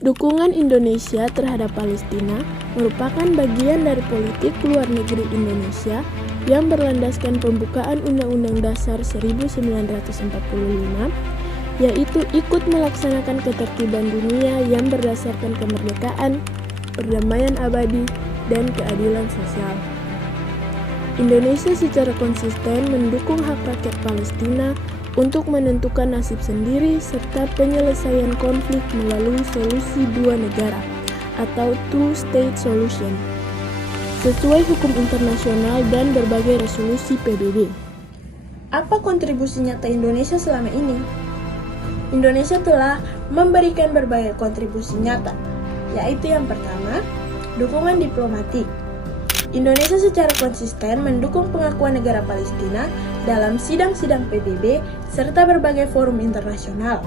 Dukungan Indonesia terhadap Palestina merupakan bagian dari politik luar negeri Indonesia yang berlandaskan pembukaan Undang-Undang Dasar 1945, yaitu ikut melaksanakan ketertiban dunia yang berdasarkan kemerdekaan, perdamaian abadi, dan keadilan sosial. Indonesia secara konsisten mendukung hak rakyat Palestina untuk menentukan nasib sendiri serta penyelesaian konflik melalui solusi dua negara atau two-state solution sesuai hukum internasional dan berbagai resolusi PBB. Apa kontribusi nyata Indonesia selama ini? Indonesia telah memberikan berbagai kontribusi nyata, yaitu yang pertama, dukungan diplomatik. Indonesia secara konsisten mendukung pengakuan negara Palestina dalam sidang-sidang PBB serta berbagai forum internasional.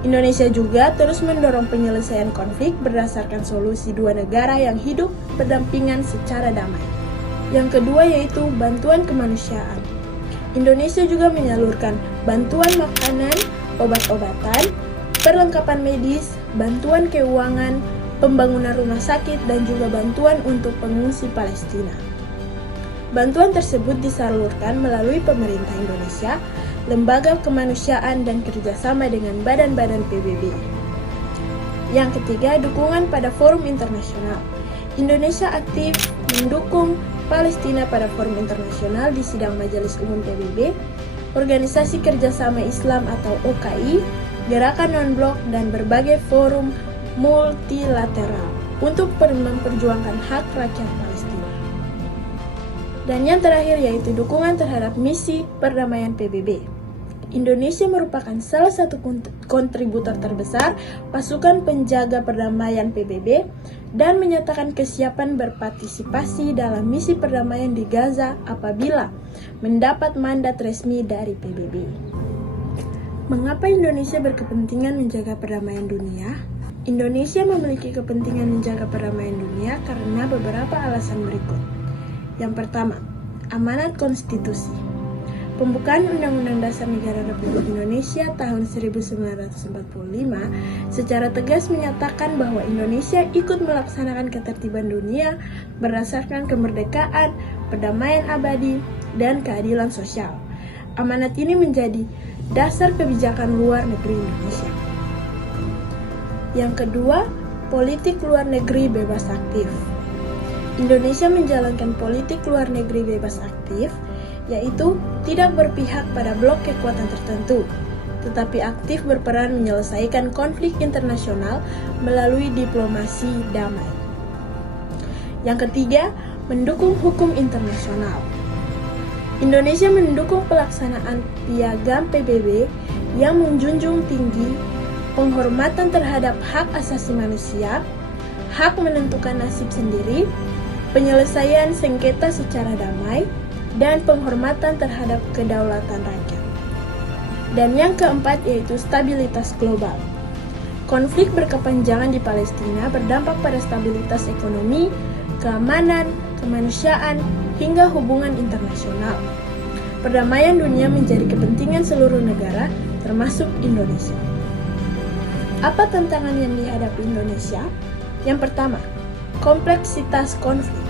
Indonesia juga terus mendorong penyelesaian konflik berdasarkan solusi dua negara yang hidup berdampingan secara damai. Yang kedua yaitu bantuan kemanusiaan. Indonesia juga menyalurkan bantuan makanan, obat-obatan, perlengkapan medis, bantuan keuangan, pembangunan rumah sakit, dan juga bantuan untuk pengungsi Palestina. Bantuan tersebut disalurkan melalui pemerintah Indonesia, lembaga kemanusiaan, dan kerjasama dengan badan-badan PBB. Yang ketiga, dukungan pada forum internasional. Indonesia aktif mendukung Palestina pada forum internasional di sidang Majelis Umum PBB, Organisasi Kerjasama Islam atau OKI, Gerakan Non-Blok, dan berbagai forum multilateral untuk memperjuangkan hak rakyat Palestina. Dan yang terakhir yaitu dukungan terhadap misi perdamaian PBB. Indonesia merupakan salah satu kontributor terbesar pasukan penjaga perdamaian PBB dan menyatakan kesiapan berpartisipasi dalam misi perdamaian di Gaza apabila mendapat mandat resmi dari PBB. Mengapa Indonesia berkepentingan menjaga perdamaian dunia? Indonesia memiliki kepentingan menjaga perdamaian dunia karena beberapa alasan berikut. Yang pertama, amanat konstitusi. Pembukaan Undang-Undang Dasar Negara Republik Indonesia tahun 1945 secara tegas menyatakan bahwa Indonesia ikut melaksanakan ketertiban dunia berdasarkan kemerdekaan, perdamaian abadi, dan keadilan sosial. Amanat ini menjadi dasar kebijakan luar negeri Indonesia. Yang kedua, politik luar negeri bebas aktif. Indonesia menjalankan politik luar negeri bebas aktif, yaitu tidak berpihak pada blok kekuatan tertentu, tetapi aktif berperan menyelesaikan konflik internasional melalui diplomasi damai. Yang ketiga, mendukung hukum internasional. Indonesia mendukung pelaksanaan piagam PBB yang menjunjung tinggi penghormatan terhadap hak asasi manusia, hak menentukan nasib sendiri, penyelesaian sengketa secara damai, dan penghormatan terhadap kedaulatan rakyat. Dan yang keempat yaitu stabilitas global. Konflik berkepanjangan di Palestina berdampak pada stabilitas ekonomi, keamanan, kemanusiaan, hingga hubungan internasional. Perdamaian dunia menjadi kepentingan seluruh negara, termasuk Indonesia. Apa tantangan yang dihadapi Indonesia? Yang pertama, kompleksitas konflik.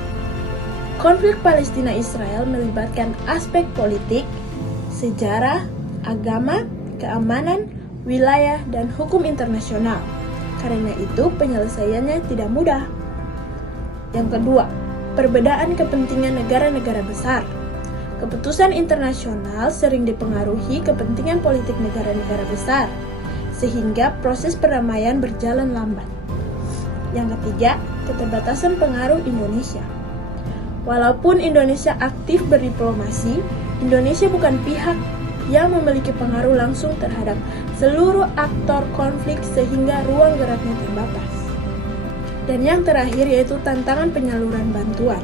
Konflik Palestina-Israel melibatkan aspek politik, sejarah, agama, keamanan, wilayah, dan hukum internasional. Karena itu, penyelesaiannya tidak mudah. Yang kedua, perbedaan kepentingan negara-negara besar. Keputusan internasional sering dipengaruhi kepentingan politik negara-negara besar, sehingga proses perdamaian berjalan lambat. Yang ketiga, keterbatasan pengaruh Indonesia. Walaupun Indonesia aktif berdiplomasi, Indonesia bukan pihak yang memiliki pengaruh langsung terhadap seluruh aktor konflik sehingga ruang geraknya terbatas. Dan yang terakhir yaitu tantangan penyaluran bantuan.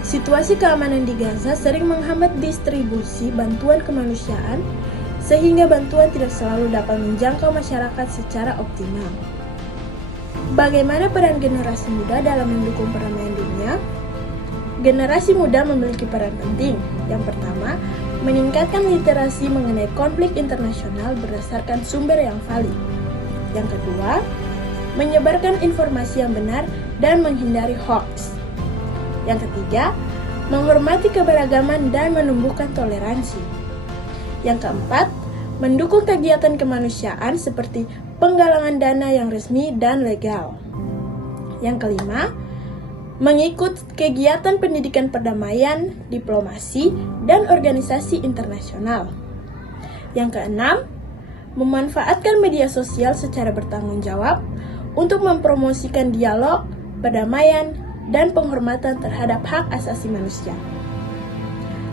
Situasi keamanan di Gaza sering menghambat distribusi bantuan kemanusiaan sehingga bantuan tidak selalu dapat menjangkau masyarakat secara optimal. Bagaimana peran generasi muda dalam mendukung perdamaian dunia? Generasi muda memiliki peran penting. Yang pertama, meningkatkan literasi mengenai konflik internasional berdasarkan sumber yang valid. Yang kedua, menyebarkan informasi yang benar, dan menghindari hoax. Yang ketiga, menghormati keberagaman dan menumbuhkan toleransi. Yang keempat, mendukung kegiatan kemanusiaan seperti penggalangan dana yang resmi dan legal. Yang kelima, mengikut kegiatan pendidikan perdamaian, diplomasi, dan organisasi internasional. Yang keenam, memanfaatkan media sosial secara bertanggung jawab untuk mempromosikan dialog, perdamaian, dan penghormatan terhadap hak asasi manusia.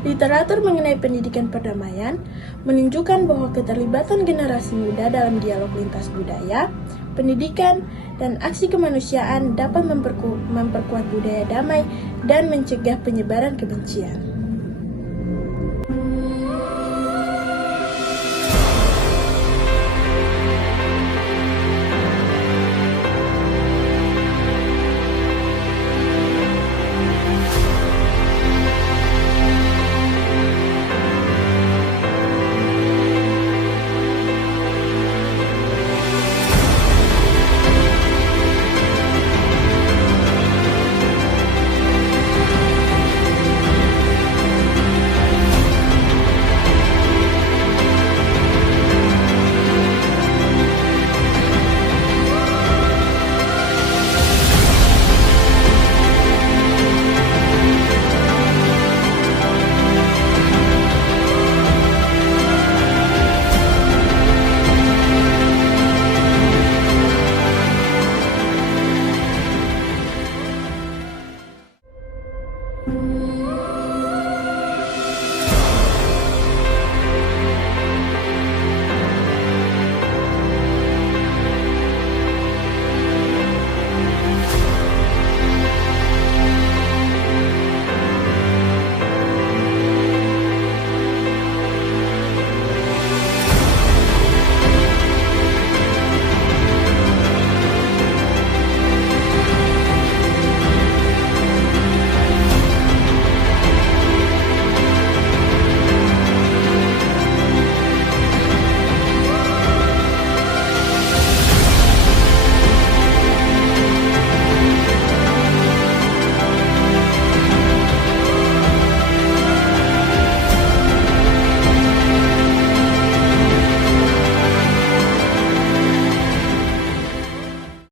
Literatur mengenai pendidikan perdamaian menunjukkan bahwa keterlibatan generasi muda dalam dialog lintas budaya, pendidikan, dan aksi kemanusiaan dapat memperkuat budaya damai dan mencegah penyebaran kebencian.